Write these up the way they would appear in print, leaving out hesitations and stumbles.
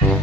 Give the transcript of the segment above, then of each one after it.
Oh.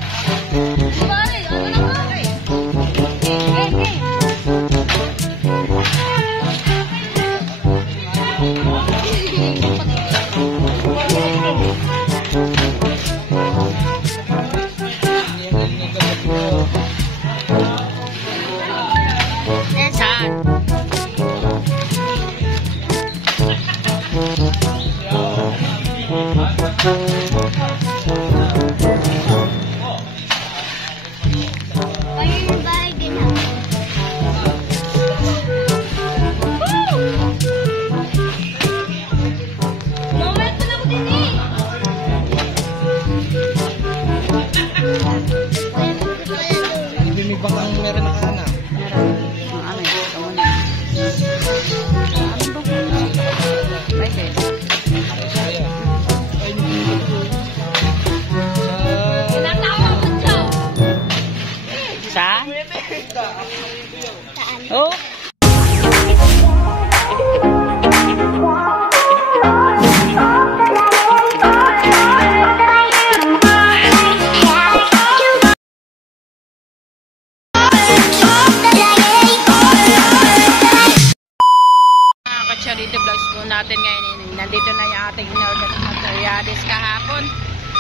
Charity vlogs po natin ngayon. Nandito na yung ating in-order ng materialis kahapon.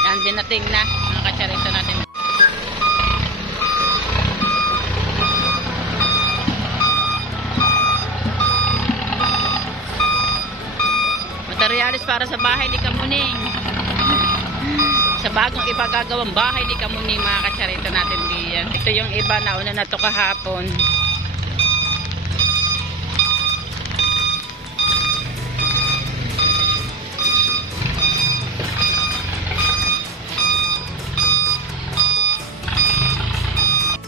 Yan, dinating na mga kacharito natin. Materialis para sa bahay ni Kamuning. Sa bagong ipagagawang bahay ni Kamuning, mga kacharito natin diyan. Ito yung iba na una na to kahapon.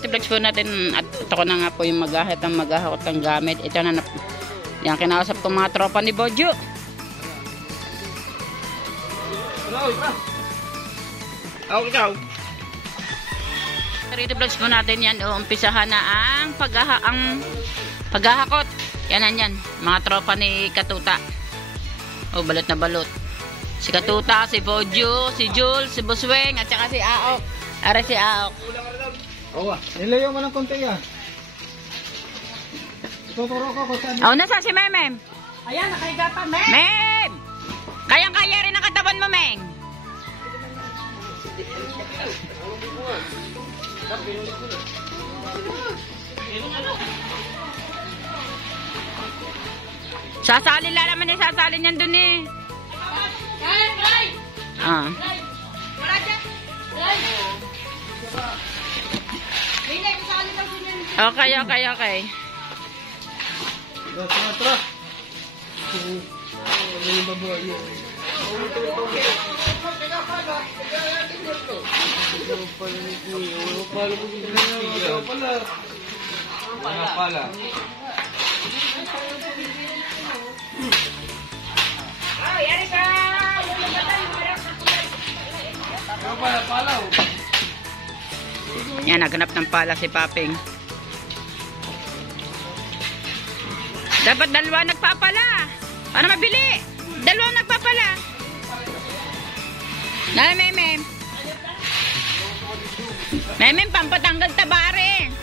Vlogs po natin at ito ko na nga po yung maghahakot ng gamit. Ito na yan, kinausap ko mga tropa ni Bojo. Ikaw. Charity vlogs po natin yan. Umpisahan na ang paghahakot. Yan. Mga tropa ni Katuta. Balot na balot. Si Katuta, si Bojo, si Jules, si Busweng, at saka si Aok. Are si Aok. Nilayo mo ng konti yan. Tuturo ko kung saan. Nasa si Memem? Ayan, nakahiga pa, Mem. Mem! Kayang-kaya rin ang katawan mo, Meng. Sasalin lang naman sasalin yan dun eh. Okay. Tara. Yan, naganap ng pala si Paping. Dapat dalawa nagpapala. Para mabili. Dalawa nagpapala. Nala, Memem. Memem, pampatanggal tabare.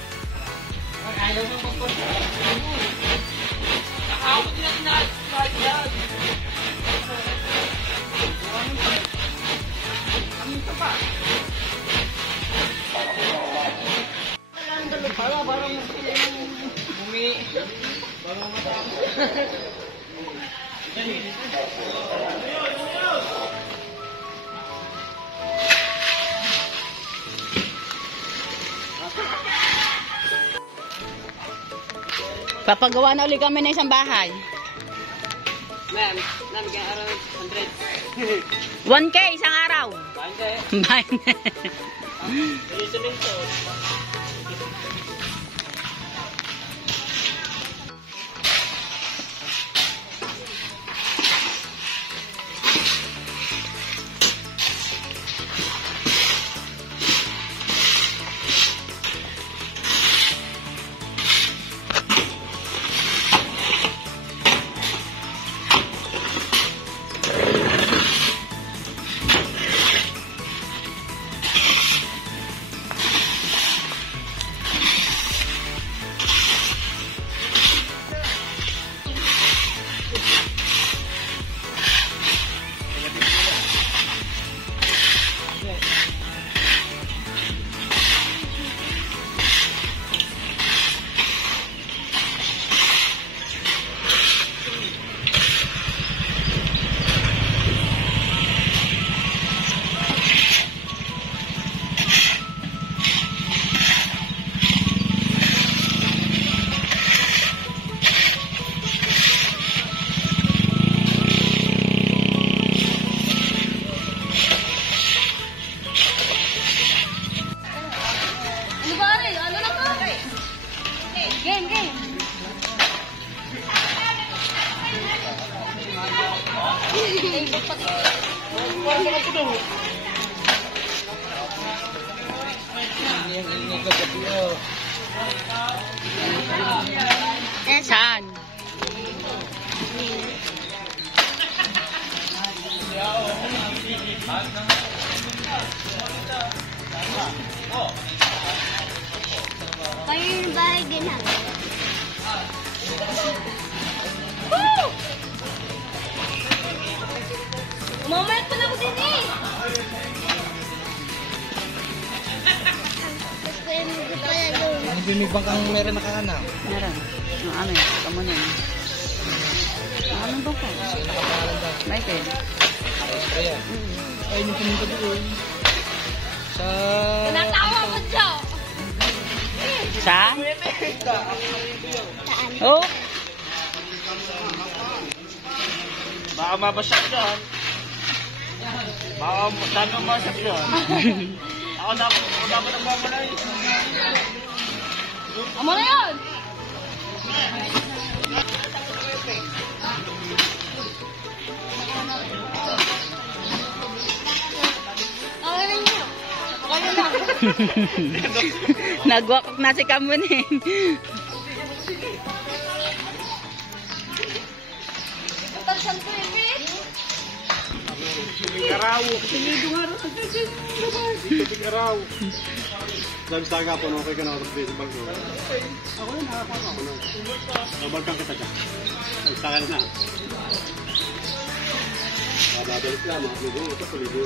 Papagawa na ulit kami ng isang bahay. Ma'am, namigay araw 100. 1K isang araw. Bahay. Saan? Kayo yung bahay ginagawa. Moment pa na ko din eh. Ang binig bang kang meron nakahanap? Meron. Ang amin. Kamu na yun. Ang amin ba ko? Nakapangalan daw. Michael. Ayan. Ay, yung pumunta doon. Sa... Natawa ko siya. Saan? Saan? Oh. Baka mabasak dyan. Baka dami ang mabasak dyan. Ako dapat nagmamalay. Amo na yun! Okay lang yun. Okay lang. Nagwakok na si Kamuning. Talsan ko yun eh. Araw. Araw. Sabi sa akin po, okay ka na ako sa baseball ko. Ako na, ako na. Nabagkan kita dyan. Sabi sa akin na. Babalik lang, mga ligo. Ito po ligo.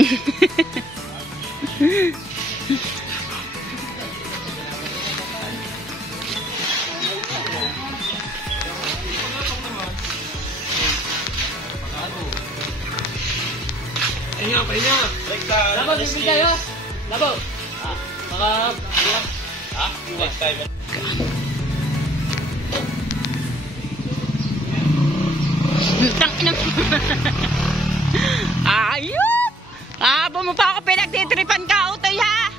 Pahinga. Labo, bibig kayo. Labo. Mga... Ha? Next time. Tangina mo. Ayun! Kahapon mo pa ako pinagtitripan ka, Utoy, ha?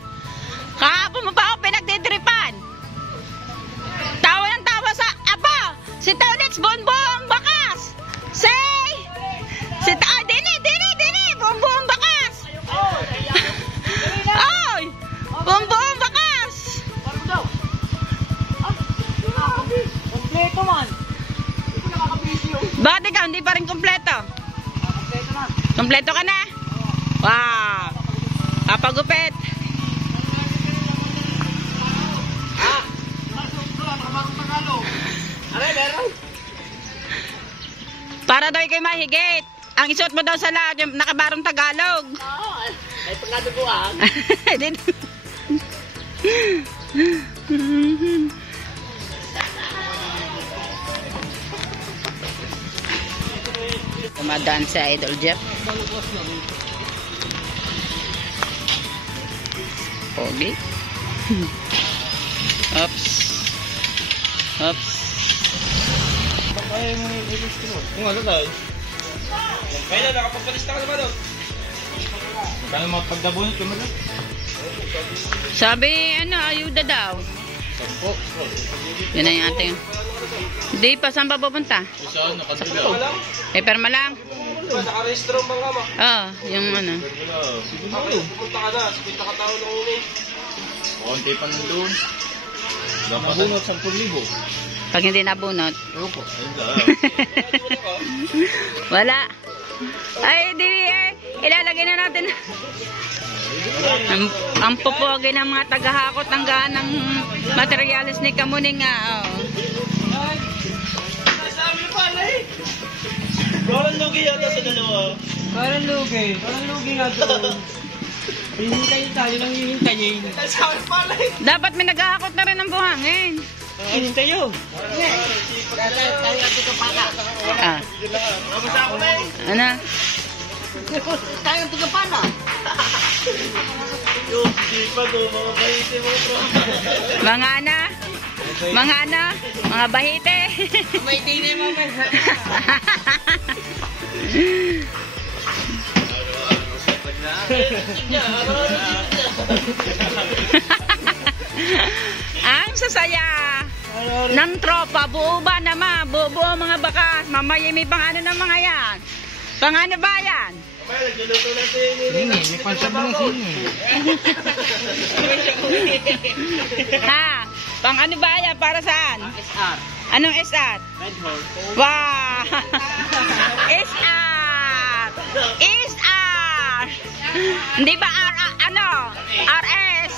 Kahapon mo pa ako pinagtitripan. Tawa ng tawa sa... Apa! Si Taulits Bonbong Bakas! Dini! Bonbong Bakas! Ay! Bonbong Bakas! Kompleto man. Hindi ko nakakabisyo. Bakit ikaw hindi pa rin kumpleto? Kompleto na. Kompleto ka na? Wow! Kapagupit! Para daw ikay mahigit. Ang isuot mo daw sa lahat, yung nakabarong Tagalog. Ay, pagkaduguan. Dito. Tumadaan sa Idol Jeff. Pogi. Oops. Oops. Kaya mo yung ilis ko. Kung ano tayo? Kaya na, nakapagpalista ka naman doon. Kaya mapagdabunit ka mo doon? Sabi, ayuda daw. Sampo. Yun na yung ating. Hindi pa, saan pa pupunta? Isa, nakadulaw. Paper lang. Nakarehistro mga ma. Oo, yung ano. Pupunta ka na, 50 ka tao na uli. Konti pa nandun. Nabunot 10,000. Pag hindi nabunot. Opo. Wala. Ay, di ilalagay na natin. Ang pupogi ng mga tagahakot ng ng materialis ni Kamuning nga. Oh. Sabi pala eh. Parang lugi yata sa dalawa. Parang lugi nga doon. Hihintayin tayo lang hihintayin. Sabi pala eh. Dapat may naghahakot na rin ng buhangin. Hihintayo. Ah. Kamusta ako na eh. Ano? Tayo tagapana. Yung sipa do, mga bahite mga bro. Mga bahite. May tingin mo ba? Ang sasaya ng tropa, buo ba naman? Buo mga bakas. Mamaya may pang ano ng mga yan. Pang ano ba yan? May pansab na sini. Ha? Pang ano ba yan? Para saan? SR. Anong SR? Red horse. Wow! SR! SR! Hindi ba ano? RS?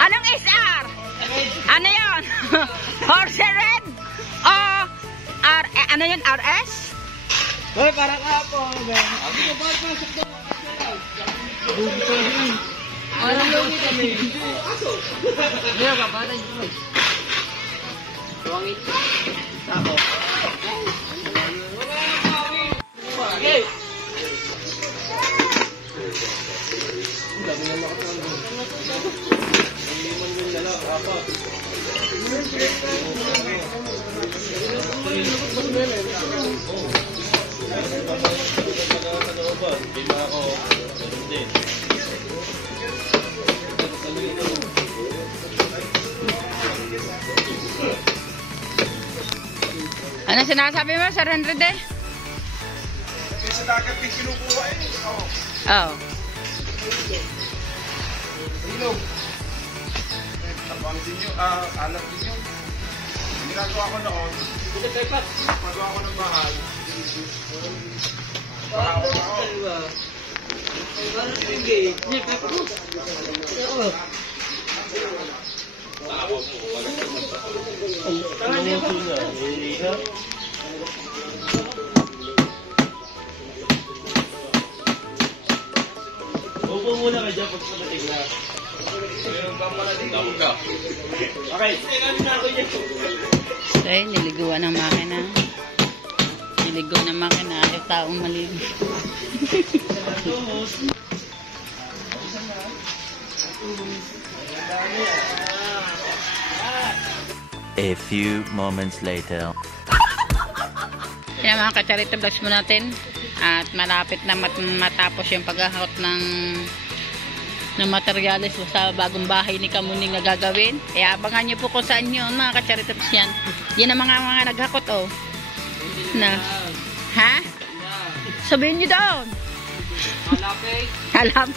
Anong SR? Ano yun? Horse red? O ano yun? RS? Hoy, parang kapo. Ako ko ba pasok daw? Bugi ko rin. Parang lugi kami. Hindi ka ba tayo dito? Tuwangit. Tapo. Okay. Dami na makatulog. Ano sinasabi mo, Sir Henry de? Sa dagat yung kinukuha eh. Oh. Ilog. Tapansin nyo, alam niyo. Ginagawa ko noon. Magawa ko ng bahay. Parang ako. Parang lugi. Upo muna ka dyan pag padating na. Okay. So, niliguan ng makina. Niligo ng makina. Ayaw taong maligo. A few moments later. Yan mga ka-charity vlogs mo natin. At malapit na matapos yung paghahakot ng materyales sa bagong bahay ni Kamuning na gagawin. E abangan nyo po kung saan yun mga ka-charity vlogs yan. Yan ang mga naghakot oh. Na. Ha? Sabihin nyo doon. Malapit. Alam.